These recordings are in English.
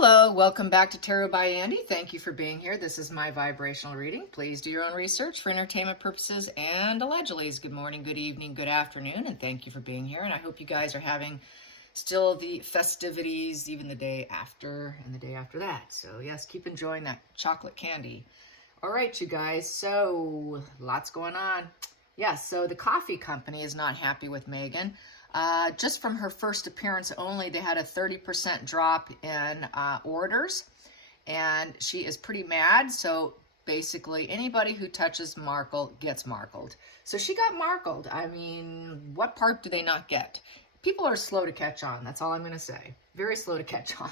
Hello, welcome back to Tarot by Andy. Thank you for being here. This is my vibrational reading. Please do your own research for entertainment purposes and allegedly. Good morning, good evening, good afternoon, and thank you for being here. And I hope you guys are having still the festivities, even the day after and the day after that. So yes, keep enjoying that chocolate candy. All right, you guys, so lots going on. Yes, so the coffee company is not happy with Meghan. Just from her first appearance only, they had a 30% drop in orders, and she is pretty mad. So basically, anybody who touches Markle gets markled. So she got markled. I mean, what part do they not get? People are slow to catch on. That's all I'm going to say. Very slow to catch on.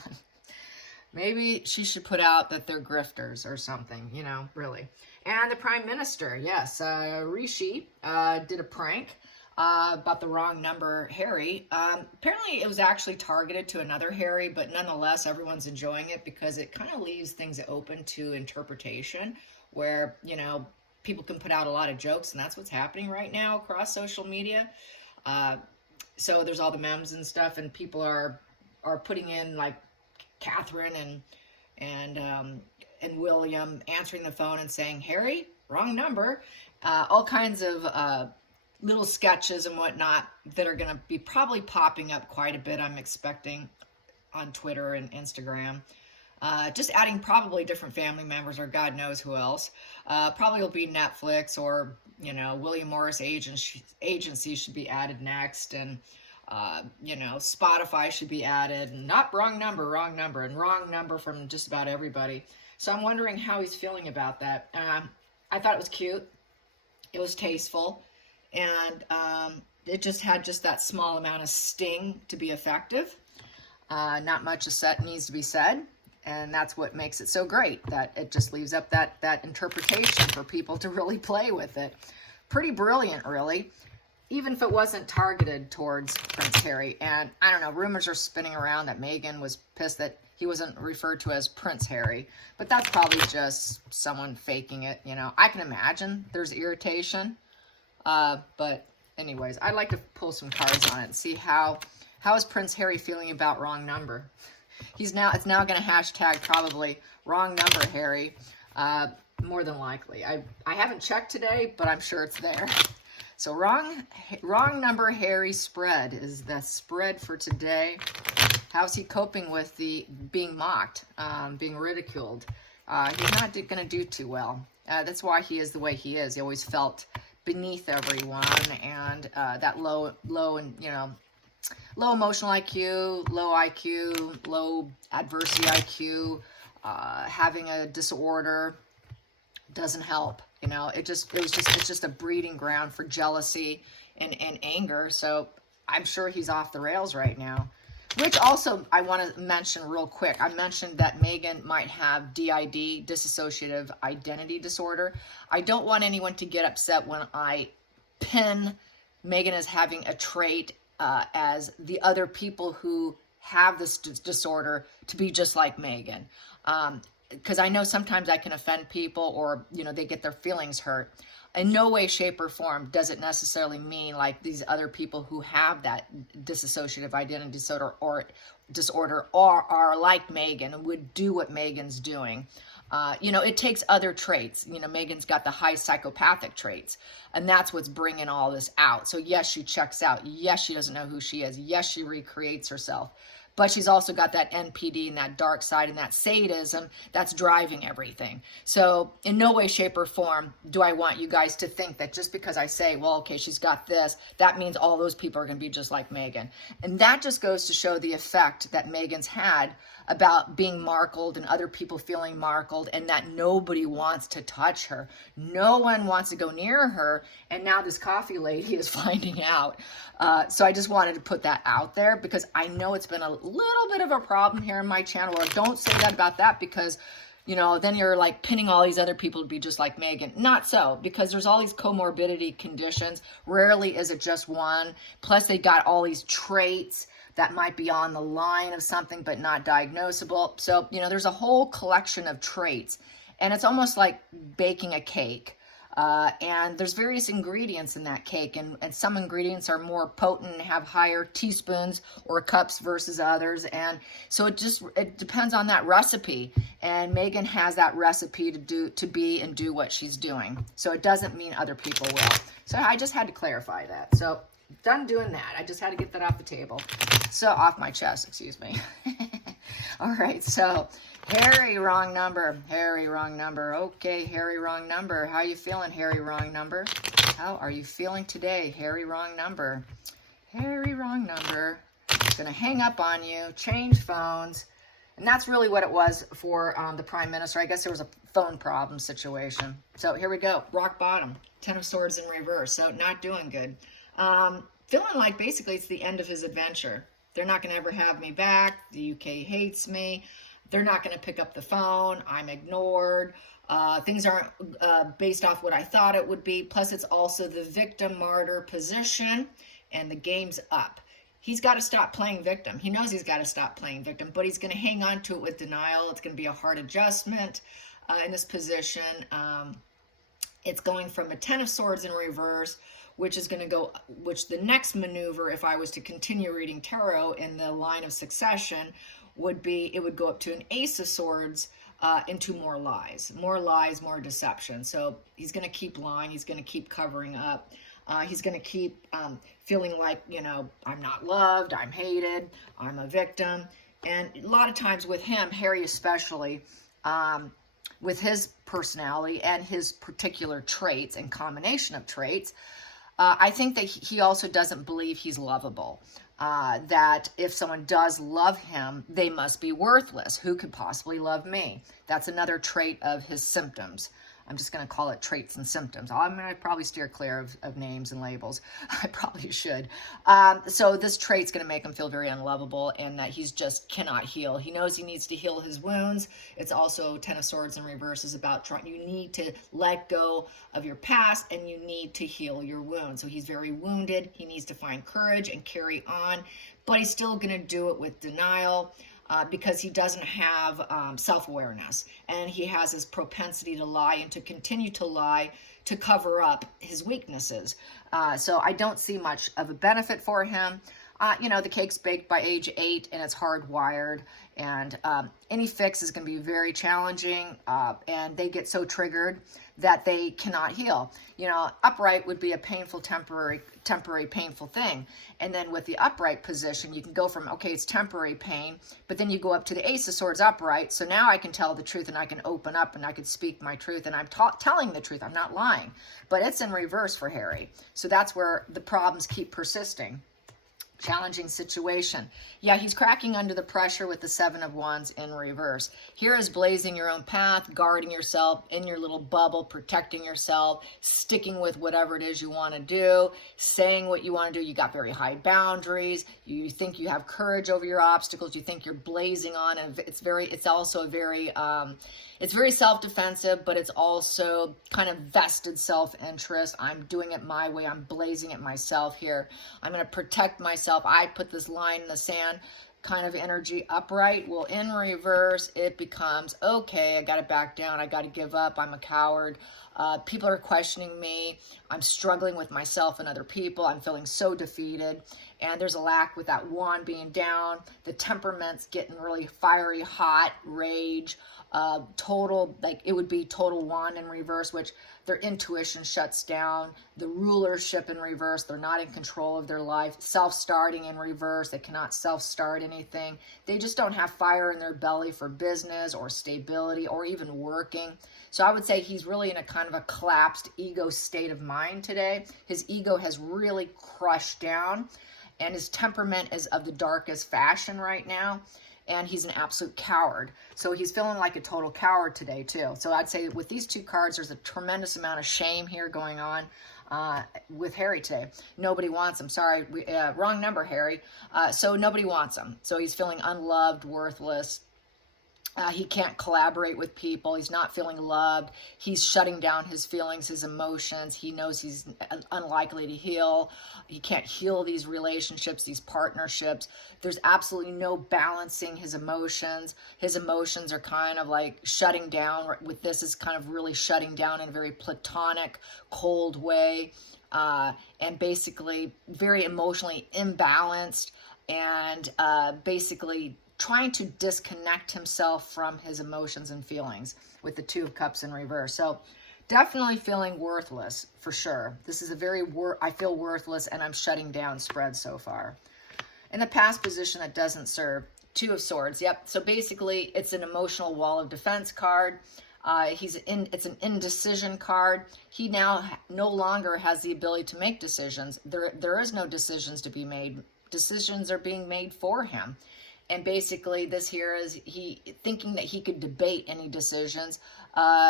Maybe she should put out that they're grifters or something, you know, really. And the Prime Minister, yes, Rishi did a prank about the wrong number Harry. Apparently it was actually targeted to another Harry, but nonetheless everyone's enjoying it because it kind of leaves things open to interpretation where, you know, people can put out a lot of jokes, and that's what's happening right now across social media. So there's all the memes and stuff, and people are putting in like Catherine and William answering the phone and saying, Harry, wrong number. All kinds of little sketches and whatnot that are going to be probably popping up quite a bit, I'm expecting, on Twitter and Instagram. Just adding probably different family members or God knows who else. Probably will be Netflix or, you know, William Morris agency should be added next. And, you know, Spotify should be added. Not wrong number, and wrong number from just about everybody. So I'm wondering how he's feeling about that. I thought it was cute. It was tasteful. And it just had just that small amount of sting to be effective. Not much needs to be said. And that's what makes it so great, that it just leaves up that interpretation for people to really play with it. Pretty brilliant, really. Even if it wasn't targeted towards Prince Harry. And I don't know, rumors are spinning around that Meghan was pissed that he wasn't referred to as Prince Harry. But that's probably just someone faking it, you know. I can imagine there's irritation. But anyways, I'd like to pull some cards on it and see how is Prince Harry feeling about wrong number. It's now going to hashtag probably wrong number Harry, more than likely. I haven't checked today, but I'm sure it's there. So wrong number Harry spread is the spread for today. How's he coping with the being mocked, being ridiculed? He's not going to do too well. That's why he is the way he is. He always felt beneath everyone, and that low and, you know, low emotional IQ, low adversity IQ, having a disorder doesn't help. You know, it's just a breeding ground for jealousy and anger. So I'm sure he's off the rails right now. Which also I want to mention real quick. I mentioned that Meghan might have DID, dissociative identity disorder. I don't want anyone to get upset when I pin Meghan as having a trait as the other people who have this disorder to be just like Meghan. Because I know sometimes I can offend people, or, you know, they get their feelings hurt. In no way, shape, or form does it necessarily mean like these other people who have that dissociative identity disorder are like Meghan and would do what Meghan's doing. You know, it takes other traits. You know, Meghan's got the high psychopathic traits, and that's what's bringing all this out. So yes, she checks out. Yes, she doesn't know who she is. Yes, she recreates herself. But she's also got that NPD and that dark side and that sadism that's driving everything. So in no way, shape, or form do I want you guys to think that just because I say, well, okay, she's got this, that means all those people are going to be just like Meghan. And that just goes to show the effect that Meghan's had about being markled and other people feeling markled, and that nobody wants to touch her. No one wants to go near her. And now this coffee lady is finding out. So I just wanted to put that out there because I know it's been a little bit of a problem here in my channel. Or don't say that about that because, you know, then you're like pinning all these other people to be just like Meghan. Not so, because there's all these comorbidity conditions. Rarely is it just one. Plus they got all these traits that might be on the line of something but not diagnosable. So, you know, there's a whole collection of traits, and it's almost like baking a cake. And there's various ingredients in that cake, and some ingredients are more potent and have higher teaspoons or cups versus others, and so it depends on that recipe. And Meghan has that recipe to be and do what she's doing. So it doesn't mean other people will. So I just had to clarify that. So done doing that. I just had to get that off the table. So off my chest, excuse me. All right, so Harry, wrong number. Harry, wrong number. Okay, Harry, wrong number. How you feeling, Harry, wrong number? How are you feeling today, Harry, wrong number? Harry, wrong number. It's going to hang up on you, change phones. And that's really what it was for the Prime Minister. I guess there was a phone problem situation. So here we go. Rock bottom. Ten of Swords in reverse. So not doing good. Feeling like basically it's the end of his adventure. They're not going to ever have me back. The UK hates me. They're not going to pick up the phone. I'm ignored. Things aren't based off what I thought it would be. Plus, it's also the victim-martyr position, and the game's up. He's got to stop playing victim. He knows he's got to stop playing victim, but he's going to hang on to it with denial. It's going to be a hard adjustment in this position. It's going from a Ten of Swords in reverse, which the next maneuver, if I was to continue reading tarot in the line of succession, would be, it would go up to an Ace of Swords into more lies, more deception. So he's going to keep lying. He's going to keep covering up. He's going to keep feeling like, I'm not loved, I'm hated, I'm a victim. And a lot of times with him, Harry especially, with his personality and his particular traits and combination of traits, I think that he also doesn't believe he's lovable. That if someone does love him, they must be worthless. Who could possibly love me? That's another trait of his symptoms. I'm just going to call it traits and symptoms. I'm going to probably steer clear of names and labels. I probably should. So this trait's going to make him feel very unlovable, and that he's just cannot heal. He knows he needs to heal his wounds. It's also Ten of Swords in reverse is about trying. You need to let go of your past, and you need to heal your wounds. So he's very wounded. He needs to find courage and carry on, but he's still going to do it with denial. Because he doesn't have self-awareness, and he has his propensity to lie and to continue to lie to cover up his weaknesses. So I don't see much of a benefit for him. The cake's baked by age 8, and it's hardwired, and any fix is going to be very challenging, and they get so triggered that they cannot heal. Upright would be a painful, temporary painful thing. And then with the upright position, you can go from, okay, it's temporary pain, but then you go up to the Ace of Swords upright. So now I can tell the truth, and I can open up, and I can speak my truth, and I'm telling the truth. I'm not lying. But it's in reverse for Harry. So that's where the problems keep persisting. Challenging situation. Yeah, he's cracking under the pressure with the Seven of Wands in reverse. Here is blazing your own path, guarding yourself in your little bubble, protecting yourself, sticking with whatever it is you want to do, saying what you want to do. You got very high boundaries. You think you have courage over your obstacles. You think you're blazing on, and it's also very it's very self-defensive, but it's also kind of vested self-interest. I'm doing it my way. I'm blazing it myself here. I'm going to protect myself. I put this line in the sand kind of energy upright. Well, in reverse, it becomes, okay, I got to back down. I got to give up. I'm a coward. People are questioning me. I'm struggling with myself and other people. I'm feeling so defeated. And there's a lack with that wand being down. The temperament's getting really fiery, hot, rage. It would be total wand in reverse, which their intuition shuts down. The rulership in reverse, they're not in control of their life. Self-starting in reverse, they cannot self-start anything. They just don't have fire in their belly for business or stability or even working. So I would say he's really in a kind of a collapsed ego state of mind today. His ego has really crushed down, and his temperament is of the darkest fashion right now. And he's an absolute coward. So he's feeling like a total coward today, too. So I'd say with these two cards, there's a tremendous amount of shame here going on with Harry today. Nobody wants him. Sorry, wrong number, Harry. So nobody wants him. So he's feeling unloved, worthless. He can't collaborate with people. He's not feeling loved. He's shutting down his feelings, his emotions. He knows he's unlikely to heal. He can't heal these relationships, these partnerships. There's absolutely no balancing his emotions. His emotions are kind of like shutting down. With this, is kind of really shutting down in a very platonic, cold way, and basically very emotionally imbalanced, and basically trying to disconnect himself from his emotions and feelings with the Two of Cups in reverse. So definitely feeling worthless for sure. This is a very, I feel worthless and I'm shutting down spread so far. In the past position that doesn't serve, Two of Swords. Yep. So basically it's an emotional wall of defense card. It's an indecision card. He now no longer has the ability to make decisions. There is no decisions to be made. Decisions are being made for him. And basically this here is he thinking that he could debate any decisions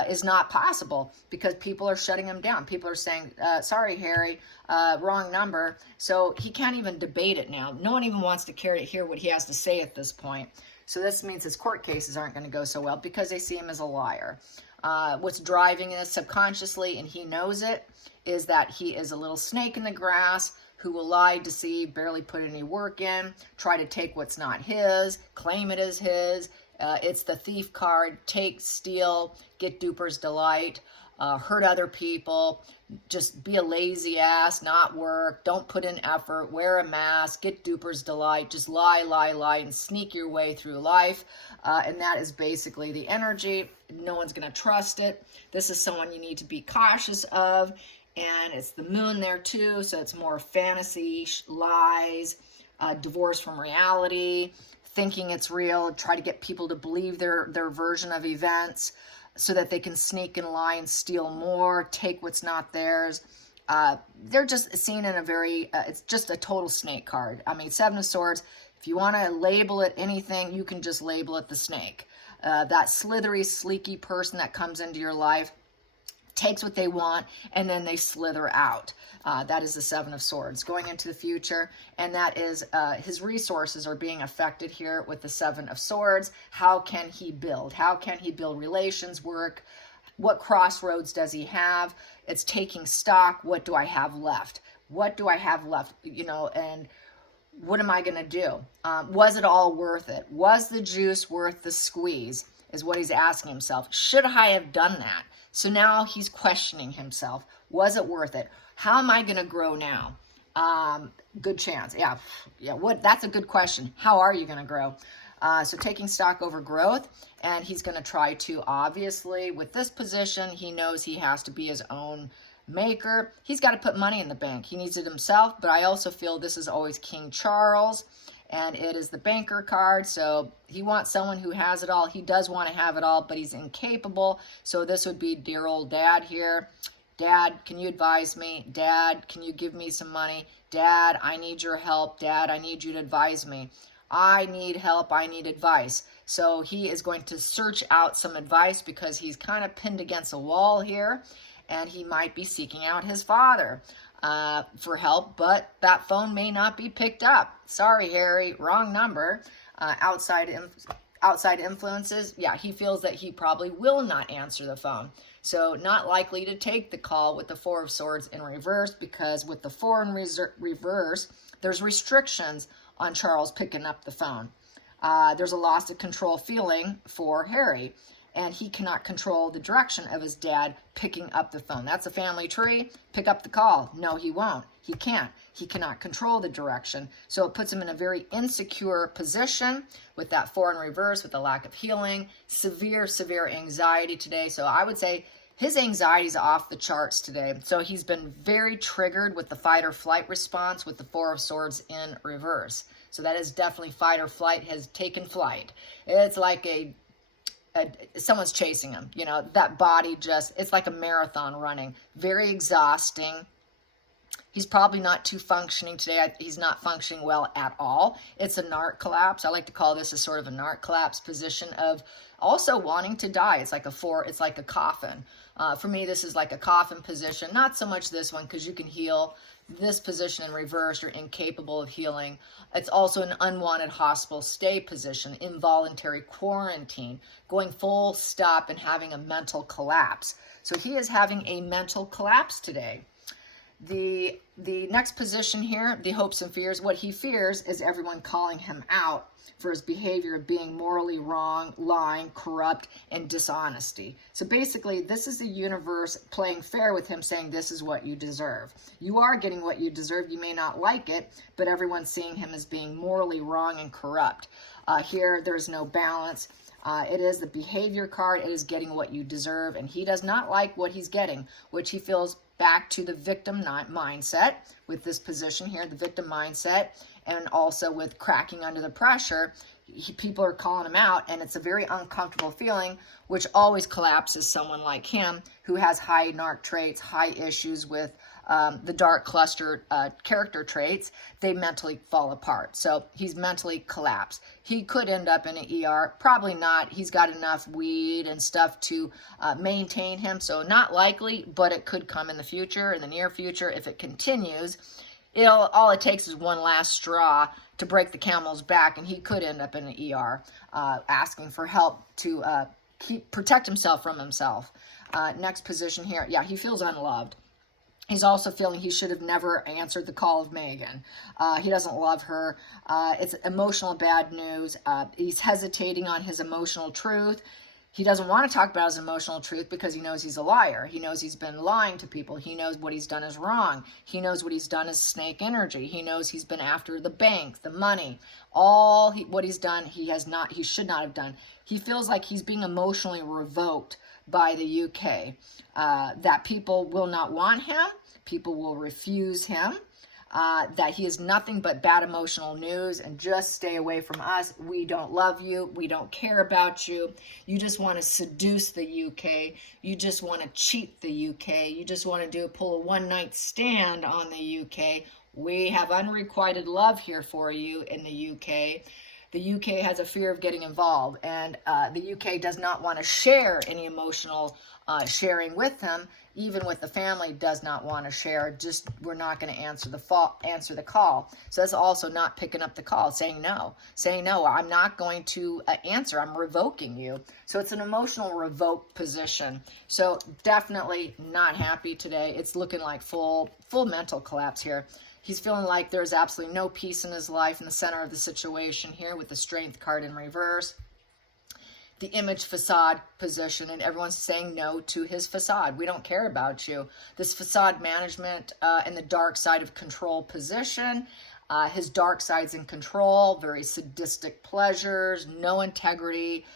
is not possible because people are shutting him down. People are saying, sorry, Harry, wrong number. So he can't even debate it now. No one even wants to care to hear what he has to say at this point. So this means his court cases aren't going to go so well because they see him as a liar. What's driving this subconsciously, and he knows it, is that he is a little snake in the grass who will lie, deceive, barely put any work in, try to take what's not his, claim it as his. It's the thief card, take, steal, get duper's delight, hurt other people, just be a lazy ass, not work, don't put in effort, wear a mask, get duper's delight, just lie, lie, lie, and sneak your way through life. And that is basically the energy. No one's going to trust it. This is someone you need to be cautious of. And it's the moon there too, so it's more fantasy, lies, divorce from reality, thinking it's real, try to get people to believe their version of events so that they can sneak and lie and steal more, take what's not theirs. They're just seen in a very, it's just a total snake card. I mean, Seven of Swords, if you want to label it anything, you can just label it the snake. That slithery, sleeky person that comes into your life, takes what they want, and then they slither out. That is the Seven of Swords going into the future, and that is his resources are being affected here with the Seven of Swords. How can he build? How can he build relations work? What crossroads does he have? It's taking stock. What do I have left? What do I have left? You know, and what am I going to do? Was it all worth it? Was the juice worth the squeeze? Is what he's asking himself. Should I have done that? So now he's questioning himself. Was it worth it? How am I going to grow now? Good chance. Yeah. That's a good question. How are you going to grow? So taking stock over growth, and he's going to try to, obviously, with this position, he knows he has to be his own maker. He's got to put money in the bank. He needs it himself, but I also feel this is always King Charles, and it is the banker card, so he wants someone who has it all. He does want to have it all, but he's incapable, so this would be dear old dad here. Dad, can you advise me? Dad, can you give me some money? Dad, I need your help. Dad, I need you to advise me. I need help. I need advice. So he is going to search out some advice because he's kind of pinned against a wall here, and he might be seeking out his father for help, but that phone may not be picked up. Sorry, Harry, wrong number. Outside influences, yeah, he feels that he probably will not answer the phone. So not likely to take the call with the Four of Swords in reverse, because with the Four in reverse, there's restrictions on Charles picking up the phone. There's a loss of control feeling for Harry, and he cannot control the direction of his dad picking up the phone. That's a family tree. Pick up the call. No, he won't. He can't. He cannot control the direction. So it puts him in a very insecure position with that Four in reverse, with the lack of healing, severe, severe anxiety today. So I would say his anxiety is off the charts today. So he's been very triggered with the fight or flight response with the Four of Swords in reverse. So that is definitely fight or flight, has taken flight. It's like someone's chasing him, you know, that body just, it's like a marathon running, very exhausting. He's probably not too functioning today. He's not functioning well at all. It's a narc collapse. I like to call this a sort of a narc collapse position of also wanting to die. It's like it's like a coffin. For me, this is like a coffin position. Not so much this one, because you can heal. This position in reverse, you're incapable of healing. It's also an unwanted hospital stay position, involuntary quarantine, going full stop and having a mental collapse. So he is having a mental collapse today. The next position here, the hopes and fears, what he fears is everyone calling him out for his behavior of being morally wrong, lying, corrupt, and dishonesty. So basically, this is the universe playing fair with him, saying this is what you deserve. You are getting what you deserve. You may not like it, but everyone's seeing him as being morally wrong and corrupt. Here, there's no balance. It is the behavior card. It is getting what you deserve, and he does not like what he's getting, which he feels back to the victim mindset with this position here, the victim mindset, and also with cracking under the pressure. People are calling him out, and it's a very uncomfortable feeling, which always collapses someone like him who has high narc traits, high issues with the dark cluster character traits. They mentally fall apart. So he's mentally collapsed. He could end up in an ER. Probably not. He's got enough weed and stuff to maintain him. So not likely, but it could come in the future, in the near future. If it continues, all it takes is one last straw to break the camel's back, and he could end up in an ER asking for help to protect himself from himself. Next position here. Yeah, he feels unloved. He's also feeling he should have never answered the call of Meghan. He doesn't love her. It's emotional bad news. He's hesitating on his emotional truth. He doesn't want to talk about his emotional truth because he knows he's a liar. He knows he's been lying to people. He knows what he's done is wrong. He knows what he's done is snake energy. He knows he's been after the bank, the money. What he's done, he should not have done. He feels like he's being emotionally revoked by the UK, that people will not want him, people will refuse him, that he is nothing but bad emotional news, and just stay away from us. We don't love you. We don't care about you. You just want to seduce the UK. You just want to cheat the UK. You just want to pull a one-night stand on the UK. We have unrequited love here for you in the UK. The UK has a fear of getting involved, and the UK does not want to share any emotional sharing with them. Even with the family, does not want to share. Just, we're not going to answer the call. So that's also not picking up the call, saying no. I'm not going to answer. I'm revoking you. So it's an emotional revoke position. So definitely not happy today. It's looking like full mental collapse here. He's feeling like there's absolutely no peace in his life, in the center of the situation here with the Strength card in reverse. The image facade position, and everyone's saying no to his facade. We don't care about you. This facade management and the dark side of control position. His dark side's in control, very sadistic pleasures, no integrity,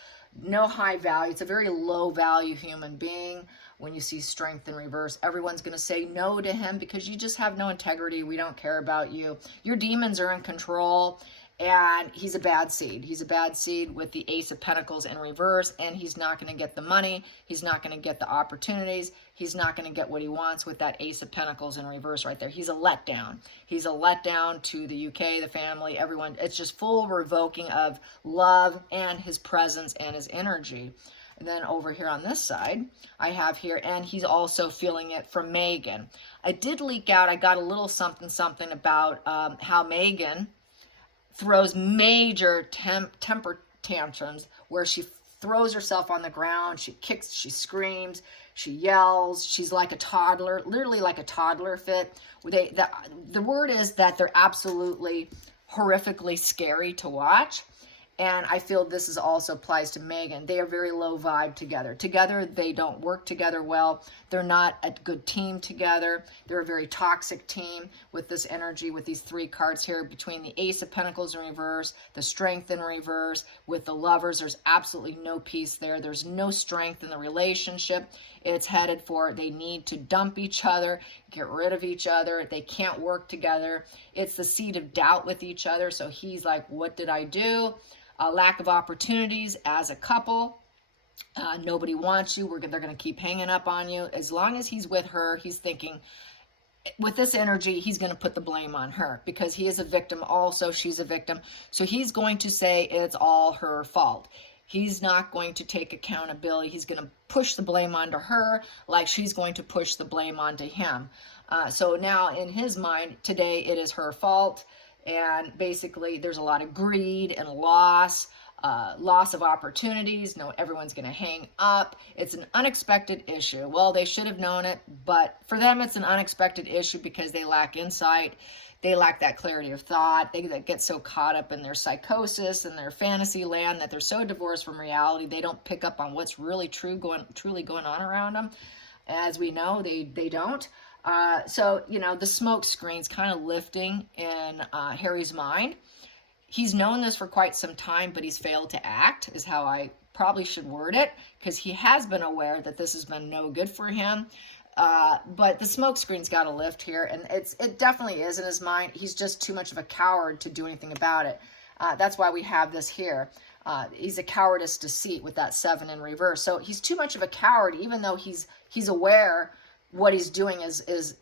no high value. It's a very low value human being. When you see Strength in reverse, everyone's going to say no to him because you just have no integrity. We don't care about you. Your demons are in control, and he's a bad seed. He's a bad seed with the Ace of Pentacles in reverse, and he's not going to get the money. He's not going to get the opportunities. He's not going to get what he wants with that Ace of Pentacles in reverse right there. He's a letdown. He's a letdown to the UK, the family, everyone. It's just full revoking of love and his presence and his energy. And then over here on this side, I have here, and he's also feeling it from Meghan. I did leak out, I got a little something about how Meghan throws major temper tantrums where she throws herself on the ground, she kicks, she screams, she yells, she's like a toddler, literally like a toddler fit. The word is that they're absolutely horrifically scary to watch. And I feel this also applies to Meghan. They are very low vibe together. Together, they don't work together well. They're not a good team together. They're a very toxic team with this energy, with these three cards here, between the Ace of Pentacles in reverse, the Strength in reverse, with the Lovers. There's absolutely no peace there. There's no strength in the relationship. It's headed for, they need to dump each other, get rid of each other. They can't work together. It's the seed of doubt with each other. So he's like, what did I do? Lack of opportunities as a couple. Nobody wants you. They're going to keep hanging up on you. As long as he's with her, he's thinking, with this energy, he's going to put the blame on her because he is a victim also. She's a victim. So he's going to say it's all her fault. He's not going to take accountability. He's going to push the blame onto her like she's going to push the blame onto him. So now in his mind, today it is her fault. And basically there's a lot of greed and loss of opportunities. No, everyone's going to hang up. It's an unexpected issue. Well, they should have known it, but for them, it's an unexpected issue because they lack insight. They lack that clarity of thought. They get so caught up in their psychosis and their fantasy land that they're so divorced from reality. They don't pick up on what's really truly going on around them. As we know, they don't. So, you know, the smoke screen's kind of lifting in Harry's mind. He's known this for quite some time, but he's failed to act, is how I probably should word it, because he has been aware that this has been no good for him. But the smoke screen's got to lift here, and it definitely is in his mind. He's just too much of a coward to do anything about it. That's why we have this here. He's a cowardice deceit with that 7 in reverse. So he's too much of a coward, even though he's aware what he's doing is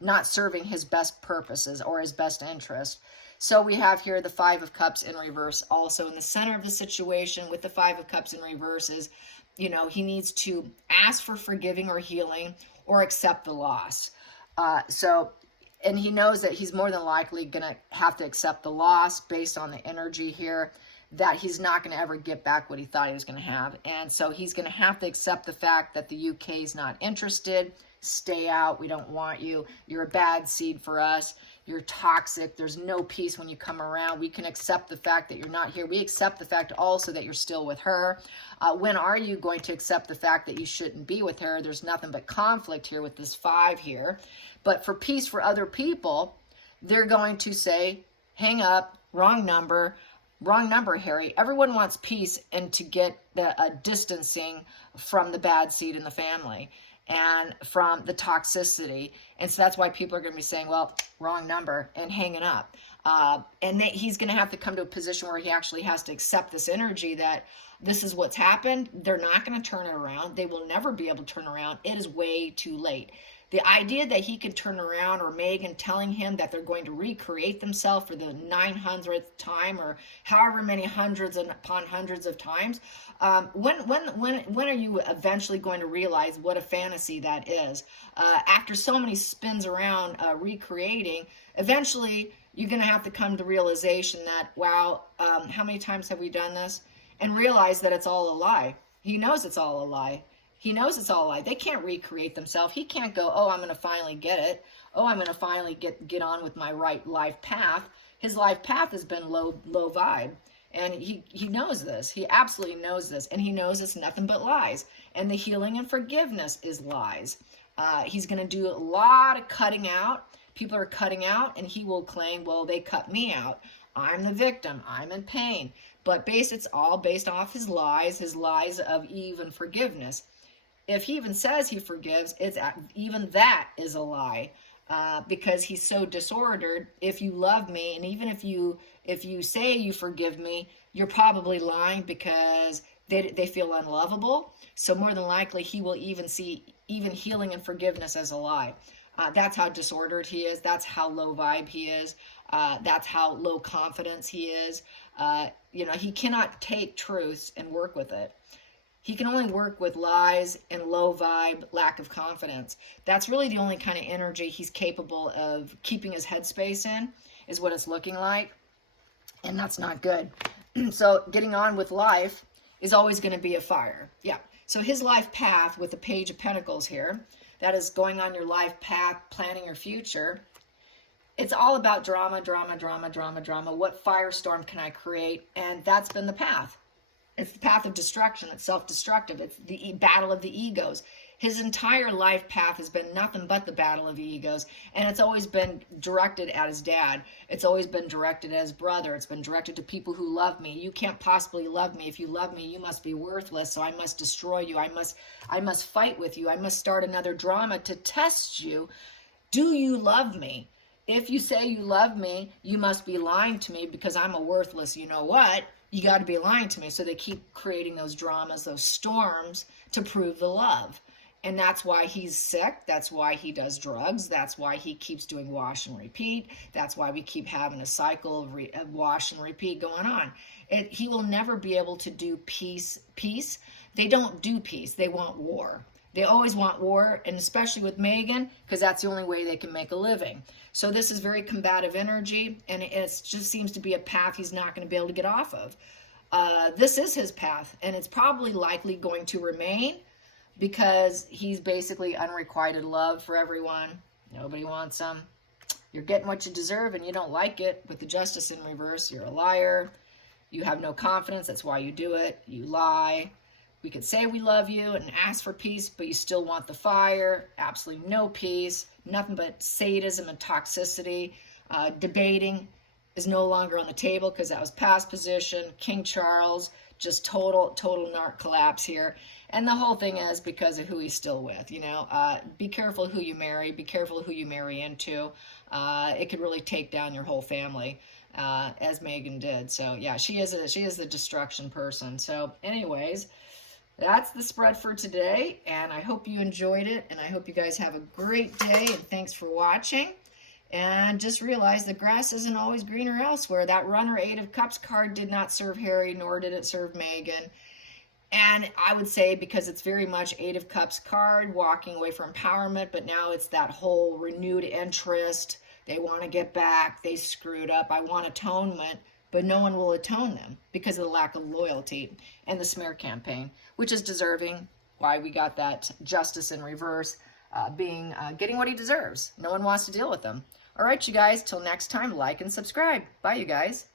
not serving his best purposes or his best interest. So we have here the 5 of Cups in reverse. Also in the center of the situation with the 5 of Cups in reverse is, you know, he needs to ask for forgiving or healing or accept the loss. And he knows that he's more than likely going to have to accept the loss based on the energy here, that he's not going to ever get back what he thought he was going to have. And so he's going to have to accept the fact that the UK is not interested. Stay out. We don't want you. You're a bad seed for us. You're toxic. There's no peace when you come around. We can accept the fact that you're not here. We accept the fact also that you're still with her. When are you going to accept the fact that you shouldn't be with her? There's nothing but conflict here with this 5 here. But for peace for other people, they're going to say, hang up, wrong number, Harry. Everyone wants peace and to get a distancing from the bad seed in the family and from the toxicity. And so that's why people are going to be saying, well, wrong number, and hanging up. He's going to have to come to a position where he actually has to accept this energy that this is what's happened. They're not going to turn it around. They will never be able to turn around. It is way too late. The idea that he can turn around, or Meghan telling him that they're going to recreate themselves for the 900th time, or however many hundreds upon hundreds of times, when are you eventually going to realize what a fantasy that is? After so many spins around recreating, eventually you're going to have to come to the realization that, wow, how many times have we done this? And realize that it's all a lie. He knows it's all a lie. He knows it's all a lie. They can't recreate themselves. He can't go, oh, I'm going to finally get it. Oh, I'm going to finally get on with my right life path. His life path has been low vibe. And he knows this. He absolutely knows this. And he knows it's nothing but lies. And the healing and forgiveness is lies. He's going to do a lot of cutting out. People are cutting out, and he will claim, well, they cut me out. I'm the victim. I'm in pain. But it's all based off his lies of Eve and forgiveness. If he even says he forgives, even that is a lie, because he's so disordered. If you love me, and even if you say you forgive me, you're probably lying because they feel unlovable. So more than likely, he will even see even healing and forgiveness as a lie. That's how disordered he is. That's how low vibe he is. That's how low confidence he is. He cannot take truths and work with it. He can only work with lies and low vibe, lack of confidence. That's really the only kind of energy he's capable of keeping his headspace in, is what it's looking like. And that's not good. So getting on with life is always going to be a fire. Yeah. So his life path with the Page of Pentacles here, that is going on your life path, planning your future. It's all about drama. What firestorm can I create? And that's been the path. It's the path of destruction. It's self-destructive. It's the battle of the egos. His entire life path has been nothing but the battle of egos. And it's always been directed at his dad. It's always been directed at his brother. It's been directed to people who love me. You can't possibly love me. If you love me, you must be worthless. So I must destroy you. I must fight with you. I must start another drama to test you. Do you love me? If you say you love me, you must be lying to me because I'm a worthless, you know what? You got to be lying to me. So they keep creating those dramas, those storms to prove the love. And that's why he's sick. That's why he does drugs. That's why he keeps doing wash and repeat. That's why we keep having a cycle of wash and repeat going on. He will never be able to do peace. They don't do peace. They want war. They always want war, and especially with Meghan, because that's the only way they can make a living. So this is very combative energy, and it just seems to be a path he's not going to be able to get off of. This is his path, and it's probably likely going to remain, because he's basically unrequited love for everyone. Nobody wants him. You're getting what you deserve, and you don't like it. With the Justice in reverse, you're a liar. You have no confidence. That's why you do it. You lie. We could say we love you and ask for peace, but you still want the fire. Absolutely no peace. Nothing but sadism and toxicity. Debating is no longer on the table because that was past position. King Charles, just total narc collapse here. And the whole thing is because of who he's still with. You know, be careful who you marry. Be careful who you marry into. It could really take down your whole family, as Meghan did. So yeah, she is the destruction person. So anyways, that's the spread for today, and I hope you enjoyed it, and I hope you guys have a great day, and thanks for watching. And just realize the grass isn't always greener elsewhere. That runner 8 of Cups card did not serve Harry, nor did it serve Meghan. And I would say because it's very much 8 of Cups card, walking away from empowerment, but now it's that whole renewed interest. They want to get back. They screwed up. I want atonement. But no one will atone them because of the lack of loyalty and the smear campaign, which is deserving why we got that Justice in reverse, getting what he deserves. No one wants to deal with them. All right, you guys, till next time, like and subscribe. Bye, you guys.